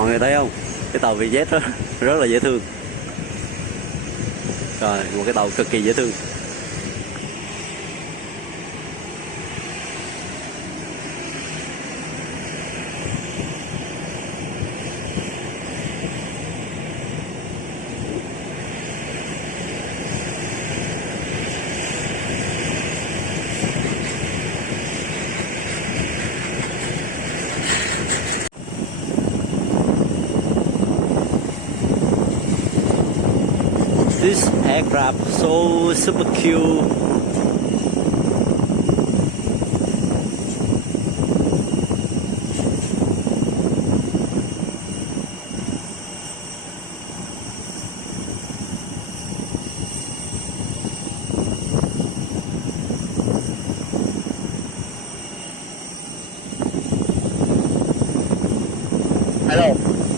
Mọi người thấy không, cái tàu VZ rất là dễ thương. Rồi, một cái tàu cực kỳ dễ thương. This aircraft so super cute. Hello.